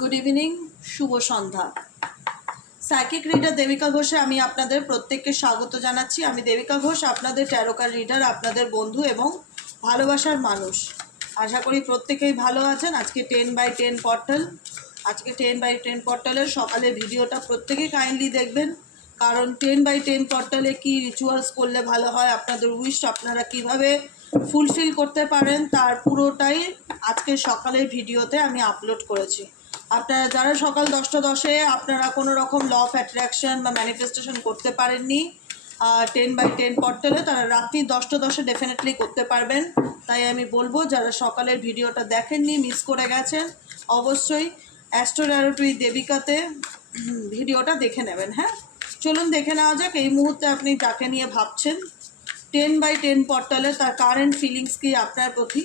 Good evening, শুভ সন্ধ্যা। Psychic reader Devika ঘোষে আমি আপনাদের প্রত্যেককে স্বাগত জানাচ্ছি। আমি দেবিকা ঘোষ, আপনাদের ট্যারোকার রিডার, আপনাদের বন্ধু এবং ভালোবাসার মানুষ। আশা করি প্রত্যেকেই ভালো আছেন। আজকে 10/10 পোর্টাল, আজকে 10/10 পোর্টালের সকালের ভিডিওটা প্রত্যেকেই কাইন্ডলি দেখবেন, কারণ 10/10 পোর্টালে কী রিচুয়ালস করলে ভালো হয়, আপনাদের উইশ আপনারা কিভাবে ফুলফিল করতে পারেন, তার পুরোটাই আজকে সকালের ভিডিওতে আমি আপলোড করেছি। আপনারা যারা সকাল 10টা 10-এ আপনারা কোনো রকম ল অফ অ্যাট্রাকশন বা ম্যানিফেস্টেশন করতে পারেননি 10/10 পোর্টালে, তারা রাত্রি 10টা 10-এ ডেফিনেটলি করতে পারবেন। তাই আমি বলবো, যারা সকালের ভিডিওটা দেখেননি, মিস করে গেছেন, অবশ্যই অ্যাস্ট্রো ট্যারোট দেবিকাতে ভিডিওটা দেখে নেবেন। হ্যাঁ, চলুন দেখে নেওয়া যাক এই মুহূর্তে আপনি যাকে নিয়ে ভাবছেন 10/10 পোর্টালে তার কারেন্ট ফিলিংস কি আপনার প্রতি,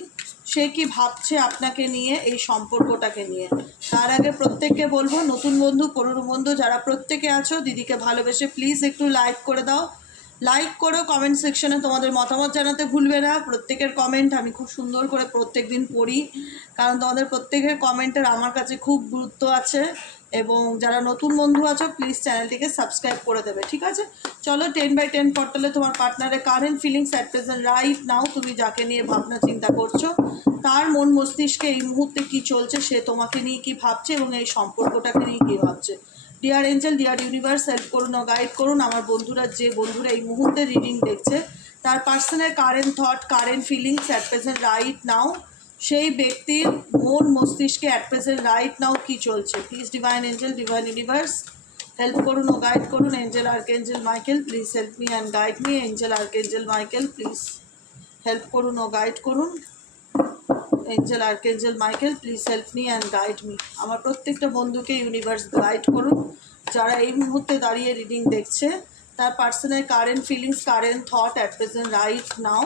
সে কি ভাবছে আপনাকে নিয়ে, এই সম্পর্কটাকে নিয়ে। তার আগে প্রত্যেককে বলবো, নতুন বন্ধু পুরনো বন্ধু যারা প্রত্যেকে আছো, দিদিকে ভালোবেসে প্লিজ একটু লাইক করে দাও। লাইক করো, কমেন্ট সেকশনে তোমাদের মতামত জানাতে ভুলবে না। প্রত্যেকের কমেন্ট আমি খুব সুন্দর করে প্রত্যেক দিন পড়ি, কারণ তোমাদের প্রত্যেকের কমেন্টের আমার কাছে খুব গুরুত্ব আছে। এবং যারা নতুন বন্ধু আছো প্লিজ চ্যানেলটিকে সাবস্ক্রাইব করে দেবে, ঠিক আছে? চলো 10/10 পোর্টালে তোমার পার্টনারের current feelings at present right নাও, তুমি যাকে নিয়ে ভাবনা চিন্তা করছো তার মন মস্তিষ্কে এই মুহূর্তে কি চলছে, সে তোমাকে নিয়ে কি ভাবছে এবং এই সম্পর্কটাকে নিয়ে কী ভাবছে। Dear angel, deer universe, help করুন ও গাইড করুন আমার বন্ধুরা, যে বন্ধুরা এই মুহূর্তে রিডিং দেখছে তার পার্সনের current thought, current feelings at present right now, সেই ব্যক্তির মন মস্তিষ্কে অ্যাট প্রেজেন্ট রাইট নাও কী চলছে। Please divine angel, divine universe, help করুন ও গাইড করুন। Angel archangel Michael, please help me and guide me. Angel archangel Michael, please help করুন ও গাইড করুন। Angel archangel Michael, please help me and guide me. আমার প্রত্যেকটা বন্ধুকে universe guide করুন, যারা এই মুহূর্তে দাঁড়িয়ে রিডিং দেখছে তার পার্সনের current feelings, current thought at present right now,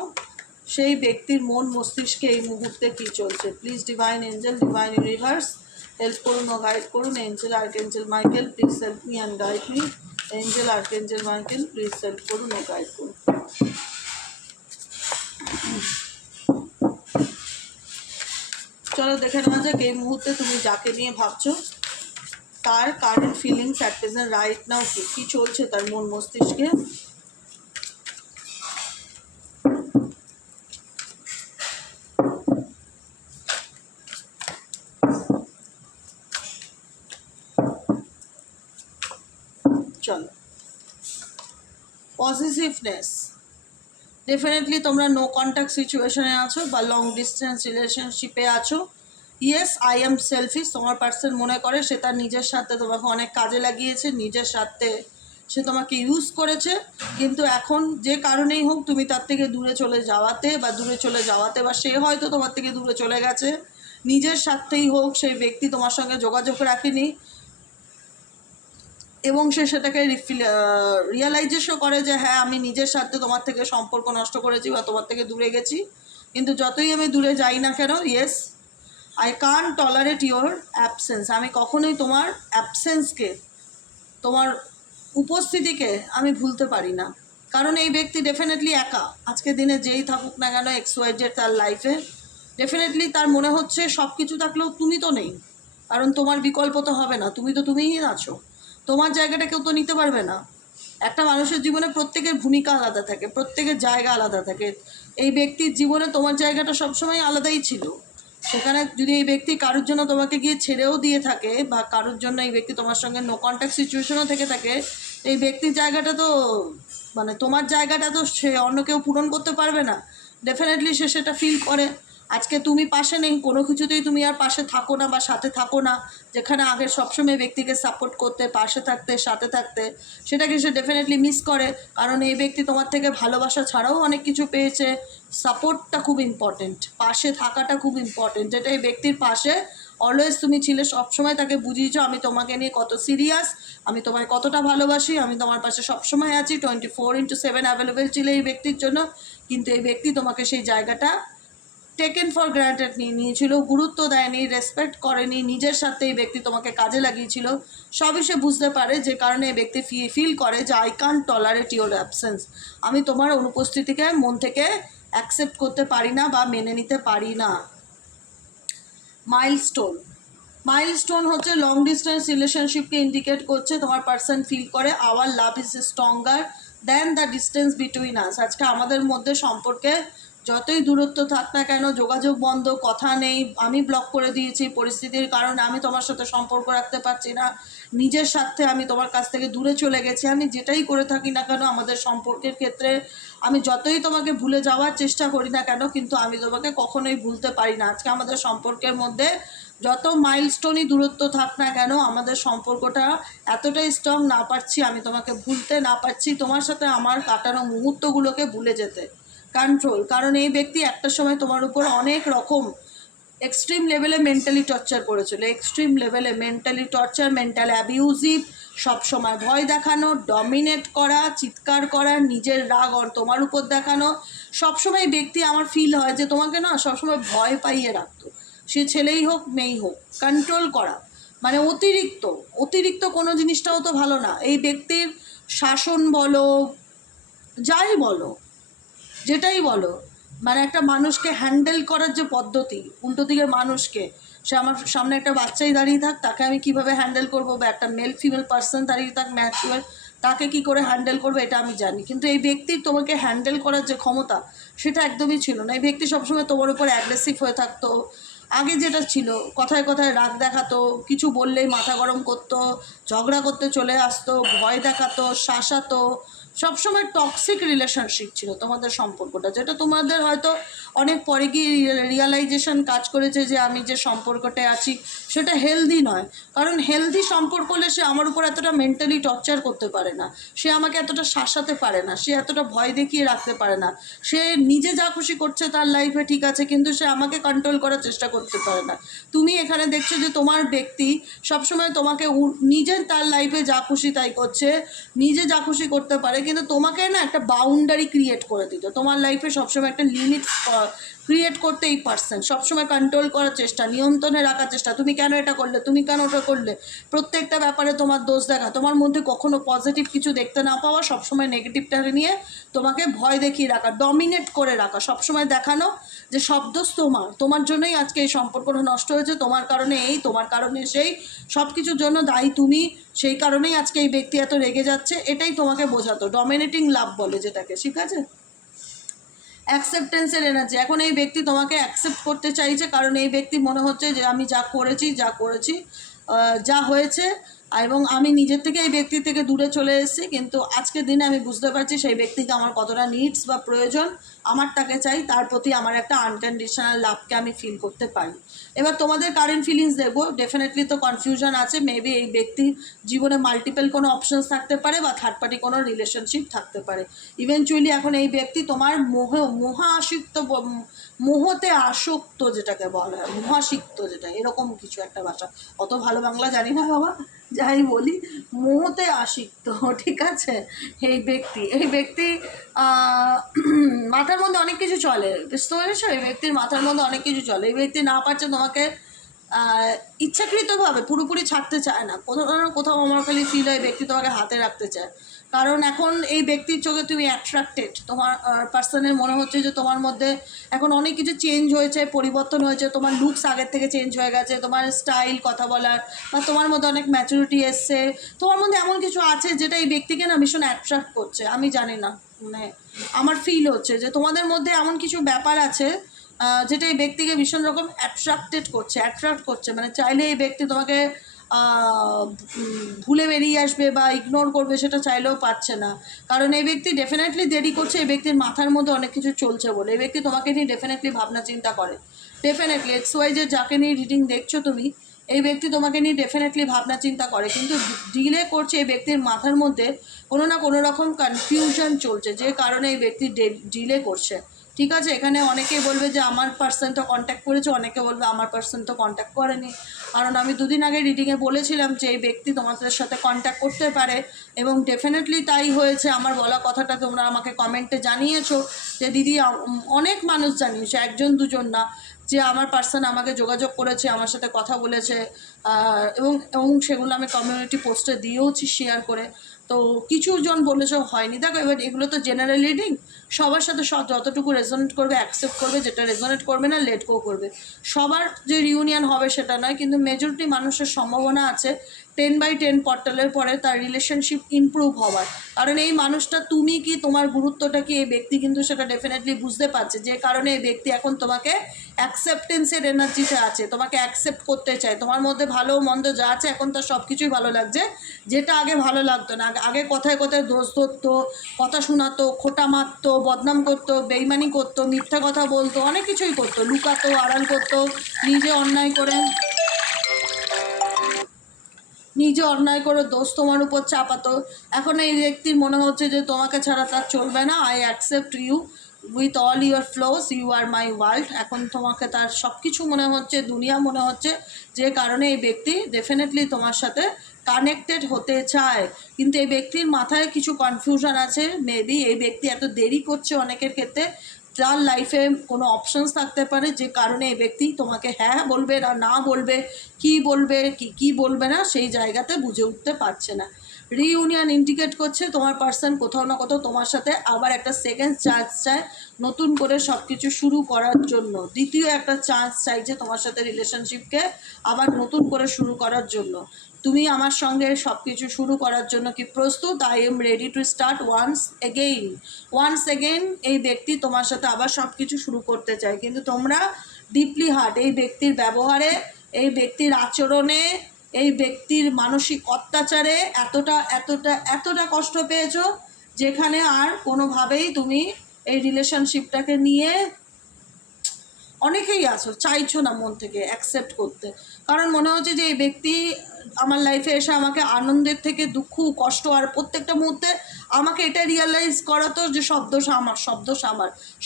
সেই ব্যক্তির মন মস্তিষ্কে এই মুহূর্তে কী চলছে। Please divine angel, divine universe, help করুন ও গাইড করুন। Angel archangel Michael, please help me and guide me. Angel archangel Michael, please help করুন ও গাইড করুন। চলো দেখে নেওয়া যাক এই মুহূর্তে তুমি যাকে নিয়ে ভাবছো তার current feelings at present right now কী চলছে তার মন মস্তিষ্কে। চলো, পজিটিভনেস, ডেফিনেটলি তোমরা নো কন্ট্যাক্ট সিচুয়েশনে আছো বা লং ডিস্টেন্স রিলেশনশিপে আছো। ইয়েস, আই এম সেলফিশ, তোমার পার্সন মনে করে সে তার নিজের স্বার্থে তোমাকে অনেক কাজে লাগিয়েছে, নিজের স্বার্থে সে তোমাকে ইউজ করেছে, কিন্তু এখন যে কারণেই হোক তুমি তার থেকে দূরে চলে যাওয়াতে বা সে হয়তো তোমার থেকে দূরে চলে গেছে, নিজের স্বার্থেই হোক সেই ব্যক্তি তোমার সঙ্গে যোগাযোগ রাখেনি এবং সে সেটাকে রিয়েলাইজেশন করে যে হ্যাঁ, আমি নিজের স্বার্থে তোমার থেকে সম্পর্ক নষ্ট করেছি বা তোমার থেকে দূরে গেছি, কিন্তু যতই আমি দূরে যাই না কেন, yes I can't tolerate your absence, আমি কখনোই তোমার অ্যাবসেন্সকে, তোমার উপস্থিতিকে আমি ভুলতে পারি না। কারণ এই ব্যক্তি ডেফিনেটলি একা, আজকের দিনে যেই থাকুক না কেন XYZ তার লাইফে, ডেফিনেটলি তার মনে হচ্ছে সব কিছু থাকলেও তুমি তো নেই, কারণ তোমার বিকল্প তো হবে না, তুমি তো তুমিই আছো, তোমার জায়গাটা কেউ তো নিতে পারবে না। একটা মানুষের জীবনে প্রত্যেকের ভূমিকা আলাদা থাকে, প্রত্যেকের জায়গা আলাদা থাকে। এই ব্যক্তির জীবনে তোমার জায়গাটা সবসময় আলাদাই ছিল, সেখানে যদি এই ব্যক্তি কারোর জন্য তোমাকে গিয়ে ছেড়েও দিয়ে থাকে বা কারোর জন্য এই ব্যক্তি তোমার সঙ্গে নো কন্ট্যাক্ট সিচুয়েশনও থেকে থাকে, এই ব্যক্তির জায়গাটা তো মানে তোমার জায়গাটা তো সে অন্য কেউ পূরণ করতে পারবে না, ডেফিনেটলি সে সেটা ফিল করে। আজকে তুমি পাশে নেই, কোনো কিছুতেই তুমি আর পাশে থাকো না বা সাথে থাকো না, যেখানে আগে সবসময় ব্যক্তিকে সাপোর্ট করতে, পাশে থাকতে, সাথে থাকতে, সেটাকে সে ডেফিনেটলি মিস করে। কারণ এই ব্যক্তি তোমার থেকে ভালোবাসা ছাড়াও অনেক কিছু পেয়েছে। সাপোর্টটা খুব ইম্পর্টেন্ট, পাশে থাকাটা খুব ইম্পর্টেন্ট, যেটা এই ব্যক্তির পাশে অলওয়েজ তুমি ছিলে, সবসময় তাকে বুঝিয়েছো আমি তোমাকে নিয়ে কত সিরিয়াস, আমি তোমায় কতটা ভালোবাসি, আমি তোমার পাশে সবসময় আছি, 24/7 অ্যাভেলেবেল ছিল এই ব্যক্তির জন্য। কিন্তু এই ব্যক্তি তোমাকে সেই জায়গাটা টেকেন ফর গ্রান্টেড নিয়েছিল, গুরুত্ব দেয়নি, রেসপেক্ট করেনি, নিজের সাথে এই ব্যক্তি তোমাকে কাজে লাগিয়েছিল, সবই সে বুঝতে পারে, যে কারণে এই ব্যক্তি ফিল করে যে I can't tolerate your absence, আমি তোমার অনুপস্থিতিকে মন থেকে অ্যাকসেপ্ট করতে পারি না বা মেনে নিতে পারি না। মাইলস্টোন, মাইলস্টোন হচ্ছে লং ডিস্টেন্স রিলেশনশিপকে ইন্ডিকেট করছে। তোমার পার্সন ফিল করে our love is stronger than the distance between us. আজকে আমাদের মধ্যে সম্পর্কে যতই দূরত্ব থাক না কেন, যোগাযোগ বন্ধ, কথা নেই, আমি ব্লক করে দিয়েছি পরিস্থিতির কারণে, আমি তোমার সাথে সম্পর্ক রাখতে পারছি না, নিজের স্বার্থে আমি তোমার কাছ থেকে দূরে চলে গেছি, আমি যেটাই করে থাকি না কেন আমাদের সম্পর্কের ক্ষেত্রে, আমি যতই তোমাকে ভুলে যাওয়ার চেষ্টা করি না কেন, কিন্তু আমি তোমাকে কখনোই ভুলতে পারি না। আজকে আমাদের সম্পর্কের মধ্যে যত মাইলস্টোনই দূরত্ব থাক না কেন, আমাদের সম্পর্কটা এতটাই স্ট্রং, না পারছি আমি তোমাকে ভুলতে, না পারছি তোমার সাথে আমার কাটানো মুহূর্তগুলোকে ভুলে যেতে। কন্ট্রোল, কারণ এই ব্যক্তি একটা সময় তোমার উপর অনেক রকম এক্সট্রিম লেভেলে মেন্টালি টর্চার করেছিল, এক্সট্রিম লেভেলে মেন্টালি টর্চার, মেন্টাল অ্যাবিউজিভ, সবসময় ভয় দেখানো, ডমিনেট করা, চিৎকার করা, নিজের রাগ তোমার উপর দেখানো। সবসময় ব্যক্তি আমার ফিল হয় যে তোমাকে না সবসময় ভয় পাইয়ে রাখতো, সে ছেলেই হোক মেয়েই হোক, কন্ট্রোল করা, মানে অতিরিক্ত অতিরিক্ত কোনো জিনিসটাও তো ভালো না। এই ব্যক্তির শাসন বলো, যাই বলো, যেটাই বলো, মানে একটা মানুষকে হ্যান্ডেল করার যে পদ্ধতি, উল্টো দিকের মানুষকে, সে আমার সামনে একটা বাচ্চাই দাঁড়িয়ে থাক, তাকে আমি কিভাবে হ্যান্ডেল করবো, বা একটা মেল ফিমেল পার্সন দাঁড়িয়ে থাক ম্যাচুয়ার, তাকে কি করে হ্যান্ডেল করবো এটা আমি জানি। কিন্তু এই ব্যক্তির তোমাকে হ্যান্ডেল করার যে ক্ষমতা সেটা একদমই ছিল না। এই ব্যক্তি সবসময় তোমার উপর অ্যাগ্রেসিভ হয়ে থাকতো। আগে যেটা ছিল, কথায় কথায় রাগ দেখাতো, কিছু বললেই মাথা গরম করতো, ঝগড়া করতে চলে আসতো, ভয় দেখাতো, শাসাতো, সবসময় টক্সিক রিলেশনশিপ ছিল তোমাদের সম্পর্কটা, যেটা তোমাদের হয়তো অনেক পরে গিয়ে রিয়ালাইজেশন কাজ করেছে যে আমি যে সম্পর্কটায় আছি সেটা হেলদি নয়। কারণ হেলদি সম্পর্ক হলে সে আমার উপর এতটা মেন্টালি টর্চার করতে পারে না, সে আমাকে এতটা শাসাতে পারে না, সে এতটা ভয় দেখিয়ে রাখতে পারে না। সে নিজে যা খুশি করছে তার লাইফে ঠিক আছে, কিন্তু সে আমাকে কন্ট্রোল করার চেষ্টা করতে পারে না। তুমি এখানে দেখছো যে তোমার ব্যক্তি সবসময় তোমাকে নিজের তার লাইফে যা খুশি তাই করছে, নিজে যা খুশি করতে পারে, কিন্তু তোমাকে না একটা বাউন্ডারি ক্রিয়েট করে দিত। তোমার লাইফে সবসময় একটা লিমিট ক্রিয়েট করতে এই পার্সন সবসময় কন্ট্রোল করার চেষ্টা, নিয়ন্ত্রণে রাখার চেষ্টা। তুমি কেন এটা করলে, তুমি কেন ওটা করলে, প্রত্যেকটা ব্যাপারে তোমার দোষ দেখা, তোমার মধ্যে কখনো পজিটিভ কিছু দেখতে না পাওয়া, সবসময় নেগেটিভটা নিয়ে তোমাকে ভয় দেখিয়ে রাখা, ডমিনেট করে রাখা, সবসময় দেখানো যে সব দোষ তোমার, তোমার জন্যই আজকে এই সম্পর্কটা নষ্ট হয়েছে, তোমার কারণে এই, তোমার কারণে সেই, সব কিছুর জন্য দায়ী তুমি, সেই কারণেই আজকে এই ব্যক্তি এত রেগে যাচ্ছে, এটাই তোমাকে বোঝাতো। ডমিনেটিং লাভ বলে যেটাকে, ঠিক আছে। অ্যাকসেপ্টেন্সের এনার্জি, এখন এই ব্যক্তি তোমাকে অ্যাকসেপ্ট করতে চাইছে, কারণ এই ব্যক্তি মনে হচ্ছে যে আমি যা করেছি যা হয়েছে, এবং আমি নিজের থেকে এই ব্যক্তি থেকে দূরে চলে এসেছি, কিন্তু আজকের দিনে আমি বুঝতে পারছি সেই ব্যক্তিকে আমার কতটা নিডস বা প্রয়োজন, আমার তাকে চাই, তার প্রতি আমার একটা আনকন্ডিশনাল লাভকে আমি ফিল করতে পারি। এবার তোমাদের কারেন্ট ফিলিংস দেখবো। ডেফিনেটলি তো কনফিউশন আছে, মেবি এই ব্যক্তির জীবনে মাল্টিপল কোনো অপশনস থাকতে পারে, বা থার্ড পার্টি কোনো রিলেশনশিপ থাকতে পারে। ইভেনচুয়ালি এখন এই ব্যক্তি তোমার মোহতে আসক্ত, যেটাকে বলা হয় মোহাসিক্ত, যেটা এরকম কিছু একটা ভাষা, অত ভালো বাংলা জানি না বাবা, যাই বলি, মোহতে আসিক্ত, ঠিক আছে। এই ব্যক্তি মাথার মধ্যে অনেক কিছু চলে, বুঝতে পেরেছো? এই ব্যক্তির মাথার মধ্যে অনেক কিছু চলে। এই ব্যক্তি না পারছে তোমাকে ইচ্ছাকৃতভাবে পুরোপুরি ছাড়তে চায় না, কোথাও না কোথাও আমার খালি ফিল হয় ব্যক্তি তোমাকে হাতে রাখতে চায়। কারণ এখন এই ব্যক্তির চোখে তুমি অ্যাট্রাক্টেড, তোমার পার্সনের মনে হচ্ছে যে তোমার মধ্যে এখন অনেক কিছু চেঞ্জ হয়েছে, পরিবর্তন হয়েছে, তোমার লুকস আগের থেকে চেঞ্জ হয়ে গেছে, তোমার স্টাইল, কথা বলার, বা তোমার মধ্যে অনেক ম্যাচুরিটি এসছে, তোমার মধ্যে এমন কিছু আছে যেটা এই ব্যক্তিকে না ভীষণ অ্যাট্রাক্ট করছে। আমি জানি না, মানে আমার ফিল হচ্ছে যে তোমাদের মধ্যে এমন কিছু ব্যাপার আছে যেটা এই ব্যক্তিকে ভীষণ রকম অ্যাট্রাক্ট করছে, মানে চাইলে এই ব্যক্তি তোমাকে ভুলে বেরিয়ে আসবে বা ইগনোর করবে, সেটা চাইলেও পারছে না। কারণ এই ব্যক্তি ডেফিনেটলি দেরি করছে, এই ব্যক্তির মাথার মধ্যে অনেক কিছু চলছে বলে। এই ব্যক্তি তোমাকে নিয়ে ডেফিনেটলি ভাবনা চিন্তা করে, ডেফিনেটলি XY যে যাকে নিয়ে রিডিং দেখছো তুমি, এই ব্যক্তি তোমাকে নিয়ে ডেফিনেটলি ভাবনা চিন্তা করে, কিন্তু ডিলে করছে। এই ব্যক্তির মাথার মধ্যে কোনো না কোনো রকম কনফিউশন চলছে, যে কারণে এই ব্যক্তি ডিলে করছে, ঠিক আছে। এখানে অনেকেই বলবে যে আমার পার্সন তো কন্ট্যাক্ট করেছে, অনেকে বলবে আমার পার্সন তো কন্ট্যাক্ট করেনি। কারণ আমি দুদিন আগে রিডিংয়ে বলেছিলাম যে এই ব্যক্তি তোমাদের সাথে কন্ট্যাক্ট করতে পারে, এবং ডেফিনেটলি তাই হয়েছে। আমার বলা কথাটা তোমরা আমাকে কমেন্টে জানিয়েছো যে দিদি, অনেক মানুষ জানিয়েছে, একজন দুজন না, যে আমার পার্সন আমাকে যোগাযোগ করেছে, আমার সাথে কথা বলেছে, এবং সেগুলো আমি কমিউনিটি পোস্টে দিয়েওছি শেয়ার করে। তো কিছু জন বলেছে হয়নি। দেখো এবার এগুলো তো জেনারেল রিডিং, সবার সাথে যতটুকু রেজোনেট করবে অ্যাকসেপ্ট করবে, যেটা রেজোনেট করবে না লেট গো করবে। সবার যে রিউনিয়ন হবে সেটা নয়, কিন্তু মেজরিটি মানুষের সম্ভাবনা আছে 10/10 পোর্টালের পরে তার রিলেশনশিপ ইমপ্রুভ হওয়ার। কারণ এই মানুষটা তুমি কি, তোমার গুরুত্বটা কি, এই ব্যক্তি কিন্তু সেটা ডেফিনেটলি বুঝতে পারছে, যে কারণে এই ব্যক্তি এখন তোমাকে অ্যাকসেপ্টেন্সের এনার্জিতে আছে, তোমাকে অ্যাকসেপ্ট করতে চায়। তোমার মধ্যে ভালো মন্দ যা আছে এখন তার সব কিছুই ভালো লাগছে, যেটা আগে ভালো লাগতো না। আগে কথায় কথায় দোষ ধরতো, কথা শোনাতো, খোটা মারতো, বদনাম করতো, বেইমানি করতো, মিথ্যা কথা বলতো, অনেক কিছুই করতো, লুকাতো, আড়াল করতো, নিজে অন্যায় করে দোষ তোমার উপর চাপাতো। এখন এই ব্যক্তির মনে হচ্ছে যে তোমাকে ছাড়া তার চলবে না, I accept you with all your flaws, you are my world. এখন তোমাকে তার সব কিছু মনে হচ্ছে, দুনিয়া মনে হচ্ছে, যে কারণে এই ব্যক্তি ডেফিনেটলি তোমার সাথে কানেক্টেড হতে চায়। কিন্তু এই ব্যক্তির মাথায় কিছু কনফিউশন আছে, মেবি এই ব্যক্তি এত দেরি করছে অনেকের ক্ষেত্রে, যার লাইফে কোনো অপশনস থাকতে পারে, যে কারণে এই ব্যক্তি তোমাকে হ্যাঁ বলবে না না বলবে, কি বলবে কি বলবে না, সেই জায়গাতে বুঝে উঠতে পারছে না। রিইউনিয়ন ইন্ডিকেট করছে তোমার পার্সন কোথাও না কোথাও তোমার সাথে আবার একটা সেকেন্ড চান্স চায় নতুন করে সব কিছু শুরু করার জন্য। দ্বিতীয় একটা চান্স চাইছে তোমার সাথে রিলেশনশিপকে আবার নতুন করে শুরু করার জন্য। তুমি আমার সঙ্গে সব কিছু শুরু করার জন্য কি প্রস্তুত? I am ready to start once again. এই ব্যক্তি তোমার সাথে আবার সব কিছু শুরু করতে চায়, কিন্তু তোমরা ডিপলি হার্ট এই ব্যক্তির ব্যবহারে, এই ব্যক্তির আচরণে, এই ব্যক্তির মানসিক অত্যাচারে এতটা কষ্ট পেয়েছো, যেখানে আর কোনোভাবেই তুমি এই রিলেশনশিপটাকে নিয়ে, অনেকেই আছো চাইছো না মন থেকে অ্যাকসেপ্ট করতে। কারণ মনে হচ্ছে যে এই ব্যক্তি আমার লাইফে এসে আমাকে আনন্দের থেকে দুঃখ, কষ্ট আর প্রত্যেকটা মুহূর্তে আমাকে এটা রিয়েলাইজ করাতো যে সব দোষ আমার,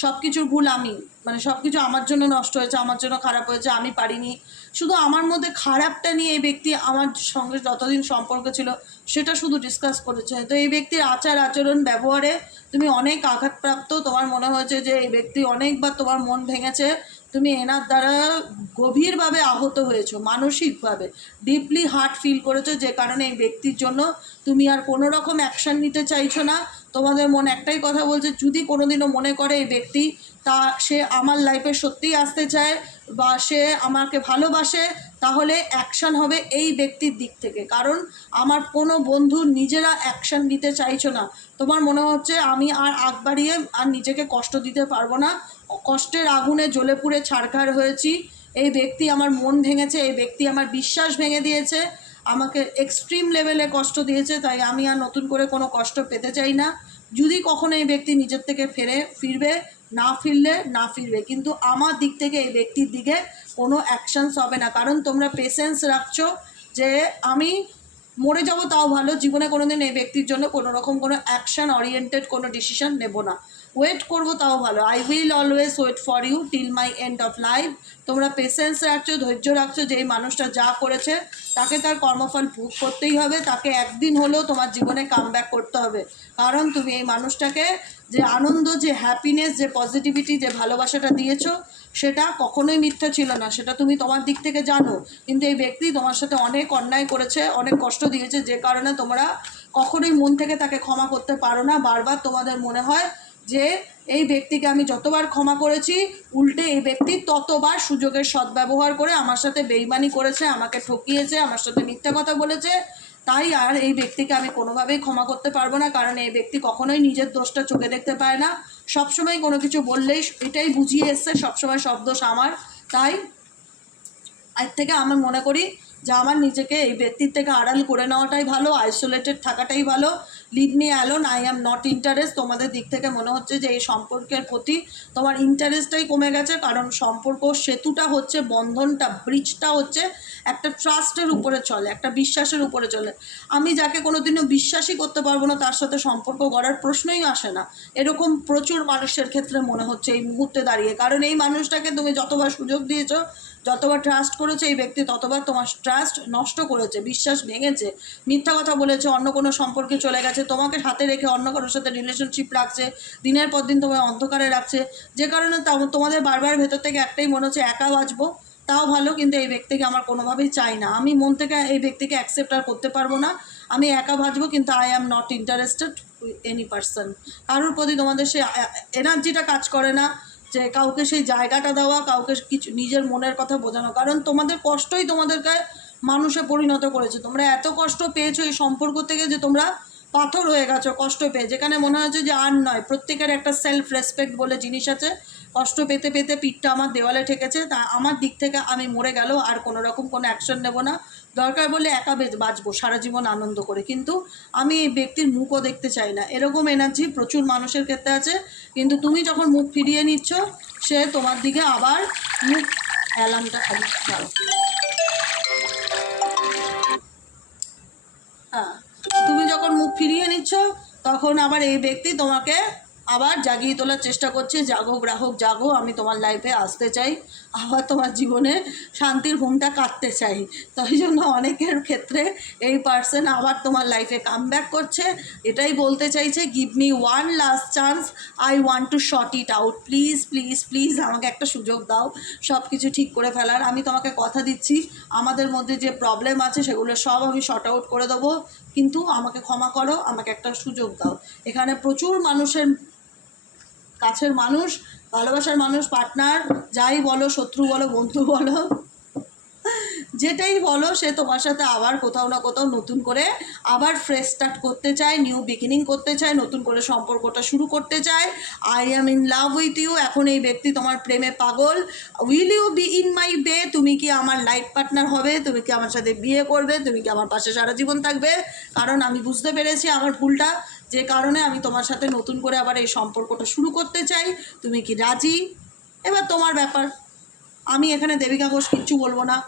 সব কিছুর ভুল আমি, মানে সব কিছু আমার জন্য নষ্ট হয়েছে, আমার জন্য খারাপ হয়েছে, আমি পারিনি। শুধু আমার মধ্যে খারাপটা নিয়ে এই ব্যক্তি আমার সঙ্গে যতদিন সম্পর্ক ছিল সেটা শুধু ডিসকাস করেছে। তো এই ব্যক্তির আচরণ ব্যবহারে তুমি অনেক আঘাতপ্রাপ্ত। তোমার মনে হয়েছে যে এই ব্যক্তি অনেকবার তোমার মন ভেঙেছে, তুমি এনার দ্বারা গভীরভাবে আহত হয়েছো, মানসিকভাবে ডিপলি হার্ট ফিল করেছো, যে কারণে এই ব্যক্তির জন্য তুমি আর কোনো রকম অ্যাকশান নিতে চাইছো না। তোমাদের মন একটাই কথা বলছে, যদি কোনোদিনও মনে করে এই ব্যক্তি সে আমার লাইফে সত্যিই আসতে চায় বা সে আমাকে ভালোবাসে, তাহলে অ্যাকশান হবে এই ব্যক্তির দিক থেকে। কারণ আমার কোনো বন্ধু নিজেরা অ্যাকশান নিতে চাইছো না। তোমার মনে হচ্ছে আমি আর আগ বাড়িয়ে আর নিজেকে কষ্ট দিতে পারবো না, কষ্টের আগুনে জ্বলে পুড়ে ছারখার হয়েছি। এই ব্যক্তি আমার মন ভেঙেছে, এই ব্যক্তি আমার বিশ্বাস ভেঙে দিয়েছে, আমাকে এক্সট্রিম লেভেলে কষ্ট দিয়েছে, তাই আমি আর নতুন করে কোনো কষ্ট পেতে চাই না। যদি কখনো এই ব্যক্তি নিজের থেকে ফিরবে, না ফিরবে, কিন্তু আমার দিক থেকে এই ব্যক্তির দিকে কোনো অ্যাকশানস হবে না। কারণ তোমরা পেশেন্স রাখছো যে আমি মরে যাব তাও ভালো, জীবনে কোনো দিন এই ব্যক্তির জন্য কোনো রকম কোনো অ্যাকশান ওরিয়েন্টেড কোনো ডিসিশন নেব না, ওয়েট করবো তাও ভালো। I will always wait for you till my end of life. তোমরা পেশেন্স রাখছো, ধৈর্য রাখছো যে এই মানুষটা যা করেছে তাকে তার কর্মফল ভোগ করতেই হবে, তাকে একদিন হলেও তোমার জীবনে কামব্যাক করতে হবে। কারণ তুমি এই মানুষটাকে যে আনন্দ, যে হ্যাপিনেস, যে পজিটিভিটি, যে ভালোবাসাটা দিয়েছো, সেটা কখনোই মিথ্যা ছিল না, সেটা তুমি তোমার দিক থেকে জানো। কিন্তু এই ব্যক্তি তোমার সাথে অনেক অন্যায় করেছে, অনেক কষ্ট দিয়েছে, যে কারণে তোমরা কখনোই মন থেকে তাকে ক্ষমা করতে পারো না। বারবার তোমাদের মনে হয় যে এই ব্যক্তিকে আমি যতবার ক্ষমা করেছি, উল্টে এই ব্যক্তি ততবার সুযোগের সদ্ব্যবহার করে আমার সাথে বেইমানি করেছে, আমাকে ঠকিয়েছে, আমার সাথে মিথ্যা কথা বলেছে। তাই আর এই ব্যক্তিকে আমি কোনোভাবেই ক্ষমা করতে পারবো না। কারণ এই ব্যক্তি কখনোই নিজের দোষটা চোখে দেখতে পায় না, সবসময় কোনো কিছু বললেই এটাই বুঝিয়ে এসছে সবসময় সব দোষ আমার। তাই এর থেকে আমি মনে করি যে আমার নিজেকে এই ব্যক্তির থেকে আড়াল করে নেওয়াটাই ভালো, আইসোলেটেড থাকাটাই ভালো। Leave me alone, I am not interest. তোমাদের দিক থেকে মনে হচ্ছে যে এই সম্পর্কের প্রতি তোমার ইন্টারেস্টটাই কমে গেছে। কারণ সম্পর্ক সেতুটা হচ্ছে, বন্ধনটা, ব্রিজটা হচ্ছে একটা ট্রাস্টের উপরে চলে, একটা বিশ্বাসের উপরে চলে। আমি যাকে কোনোদিনও বিশ্বাসই করতে পারবো না তার সাথে সম্পর্ক গড়ার প্রশ্নই আসে না, এরকম প্রচুর মানুষের ক্ষেত্রে মনে হচ্ছে এই মুহূর্তে দাঁড়িয়ে। কারণ এই মানুষটাকে তুমি যতবার সুযোগ দিয়েছো, যতবার ট্রাস্ট করেছে এই ব্যক্তি, ততবার তোমার ট্রাস্ট নষ্ট করেছে, বিশ্বাস ভেঙেছে, মিথ্যা কথা বলেছে, অন্য কোনো সম্পর্কে চলে গেছে, তোমাকে সাথে রেখে অন্য কারোর সাথে রিলেশনশিপ রাখছে, দিনের পর দিন তোমায় অন্ধকারে রাখছে, যে কারণে তোমাদের বারবার ভেতর থেকে একটাই মনে হচ্ছে একা বাঁচবো, তাও ভালো, কিন্তু এই ব্যক্তিকে আমার কোনোভাবেই চাই না। আমি মন থেকে এই ব্যক্তিকে অ্যাকসেপ্ট আর করতে পারবো না। আমি একা বাঁচবো, কিন্তু I am not interested any person. কারোর প্রতি তোমাদের সেই এনার্জিটা কাজ করে না যে কাউকে সেই জায়গাটা দেওয়া, কাউকে কিছু নিজের মনের কথা বোঝানো। কারণ তোমাদের কষ্টই তোমাদেরকে মানুষে পরিণত করেছে। তোমরা এত কষ্ট পেয়েছো এই সম্পর্ক থেকে যে তোমরা পাথর হয়ে গেছো কষ্ট পেয়ে, যেখানে মনে হচ্ছে যে আর নয়। প্রত্যেকের একটা সেলফ রেসপেক্ট বলে জিনিস আছে। কষ্ট পেতে পেতে পিঠটা আমার দেওয়ালে ঠেকেছে, তা আমার দিক থেকে আমি মরে গেলেও আর কোনো রকম কোনো অ্যাকশন নেব না। দরকার বলে একা বাঁচবো সারা জীবন আনন্দ করে, কিন্তু আমি এই ব্যক্তির মুখও দেখতে চাই না। এরকম এনার্জি প্রচুর মানুষের ক্ষেত্রে আছে, কিন্তু তুমি যখন মুখ ফিরিয়ে নিচ্ছ সে তোমার দিকে আবার মুখ। অ্যালার্মটা খালি দাও। হ্যাঁ, তুমি যখন মুখ ফিরিয়ে নিচ্ছ তখন আবার এই ব্যক্তি তোমাকে আবার জাগিয়ে তোলার চেষ্টা করছে। জাগো গ্রাহক জাগো, আমি তোমার লাইফে আসতে চাই, আবার তোমার জীবনে শান্তির ঘুমটা কাটতে চাই। তাই জন্য অনেকের ক্ষেত্রে এই পার্সন আবার তোমার লাইফে কাম ব্যাক করছে। এটাই বলতে চাইছে, give me one last chance, I want to short it out, please please please আমাকে একটা সুযোগ দাও সব কিছু ঠিক করে ফেলার। আমি তোমাকে কথা দিচ্ছি আমাদের মধ্যে যে প্রবলেম আছে সেগুলো সব আমি শর্ট আউট করে দেবো, কিন্তু আমাকে ক্ষমা করো, আমাকে একটা সুযোগ দাও। এখানে প্রচুর মানুষের কাছের মানুষ, ভালোবাসার মানুষ, পার্টনার, যাই বলো, শত্রু বলো, বন্ধু বলো, যেটাই বলো, সে তোমার সাথে আবার কোথাও না কোথাও নতুন করে আবার ফ্রেশ স্টার্ট করতে চায়, নিউ বিগিনিং করতে চায়, নতুন করে সম্পর্কটা শুরু করতে চায়। I am in love with you. এখন এই ব্যক্তি তোমার প্রেমে পাগল। Will you be in my bae? তুমি কি আমার লাইফ পার্টনার হবে? তুমি কি আমার সাথে বিয়ে করবে? তুমি কি আমার পাশে সারা জীবন থাকবে? কারণ আমি বুঝতে পেরেছি আমার ভুলটা, যে কারণে আমি তোমার সাথে নতুন করে আবার এই সম্পর্কটা শুরু করতে চাই। তুমি কি রাজি? এবার তোমার ব্যাপার, আমি এখানে দেবিকা ঘোষ কিচ্ছু বলবো না।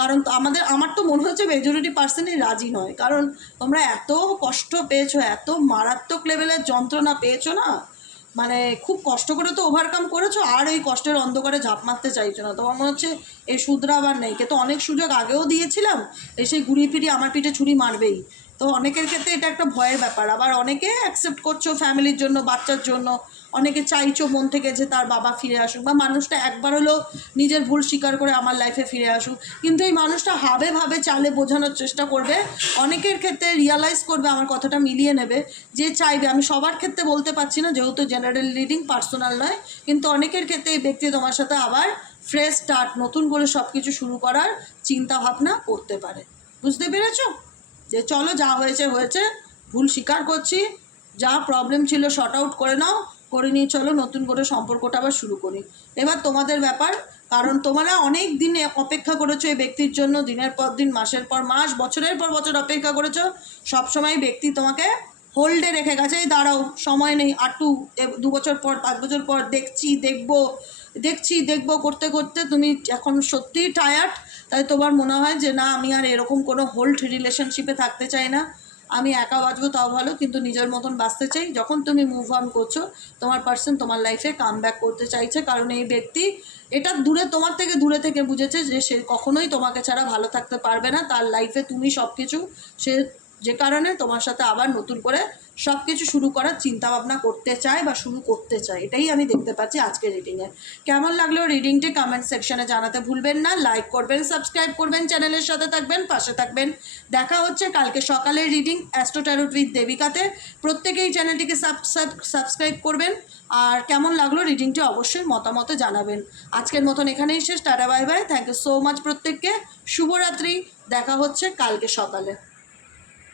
কারণ আমার তো মনে হচ্ছে মেজরিটি পার্সনই রাজি নয়। কারণ তোমরা এত কষ্ট পেয়েছো, এত মারাত্মক লেভেলের যন্ত্রণা পেয়েছো না, মানে খুব কষ্ট করে তো ওভারকাম করেছো, আর এই কষ্টের অন্ধকারে ঝাঁপ মারতে চাইছো না। তোমার মনে হচ্ছে এই শুধরাবার নেই, কিন্তু অনেক সুযোগ আগেও দিয়েছিলাম, এসে ঘুরিয়ে ফিরিয়ে আমার পিঠে ছুরি মারবেই। তো অনেকের ক্ষেত্রে এটা একটা ভয়ের ব্যাপার। আবার অনেকে অ্যাকসেপ্ট করছো ফ্যামিলির জন্য, বাচ্চার জন্য। অনেকে চাইছো মন থেকে যে তার বাবা ফিরে আসুক, বা মানুষটা একবার হলো নিজের ভুল স্বীকার করে আমার লাইফে ফিরে আসুক। কিন্তু এই মানুষটা হাবে ভাবে চালে বোঝানোর চেষ্টা করবে। অনেকের ক্ষেত্রে রিয়ালাইজ করবে, আমার কথাটা মিলিয়ে নেবে, যে চাইবে। আমি সবার ক্ষেত্রে বলতে পারছি না, যেহেতু জেনারেল রিডিং, পার্সোনাল নয়। কিন্তু অনেকের ক্ষেত্রে এই ব্যক্তি তোমার সাথে আবার ফ্রেশ স্টার্ট, নতুন করে সব কিছু শুরু করার চিন্তা ভাবনা করতে পারে। বুঝতে পেরেছো? যে চলো যা হয়েছে হয়েছে, ভুল স্বীকার করছি, যা প্রবলেম ছিল শর্ট আউট করে নাও, করে নিয়ে চলো নতুন করে সম্পর্কটা আবার শুরু করি। এবার তোমাদের ব্যাপার। কারণ তোমরা অনেক দিনে অপেক্ষা করেছো এই ব্যক্তির জন্য, দিনের পর দিন, মাসের পর মাস, বছরের পর বছর অপেক্ষা করেছো। সবসময় ব্যক্তি তোমাকে হোল্ডে রেখে গেছে, এই দাঁড়াও, সময় নেই, আটু, 2 বছর পর, 5 বছর পর, দেখছি দেখবো করতে করতে তুমি এখন সত্যিই টায়ার্ড। তাই তোমার মনে হয় যে না, আমি আর এরকম কোনো হোল্ড রিলেশনশিপে থাকতে চাই না, আমি একা বাঁচবো তাও ভালো, কিন্তু নিজের মতন বাঁচতে চাই। যখন তুমি মুভ অন করছো, তোমার পার্সন তোমার লাইফে কাম ব্যাক করতে চাইছে। কারণ এই ব্যক্তি এটা তোমার থেকে দূরে থেকে বুঝেছে যে সে কখনোই তোমাকে ছাড়া ভালো থাকতে পারবে না। তার লাইফে তুমি সব কিছু, সে যে কারণে তোমার সাথে আবার নতুন করে সব কিছু শুরু করার চিন্তাভাবনা করতে চায় বা শুরু করতে চায়। এটাই আমি দেখতে পাচ্ছি আজকের রিডিংয়ে। কেমন লাগলো রিডিংটি কমেন্ট সেকশনে জানাতে ভুলবেন না। লাইক করবেন, সাবস্ক্রাইব করবেন, চ্যানেলের সাথে থাকবেন, পাশে থাকবেন। দেখা হচ্ছে কালকে সকালের রিডিং অ্যাস্ট্রো ট্যারোট উইথ দেবিকাতে। প্রত্যেকেই চ্যানেলটিকে সাবস্ক্রাইব করবেন। আর কেমন লাগলো রিডিংটি অবশ্যই মতামতে জানাবেন। আজকের মতন এখানেই শেষ। Tata, bye bye, thank you so much প্রত্যেককে। শুভরাত্রি। দেখা হচ্ছে কালকে সকালে।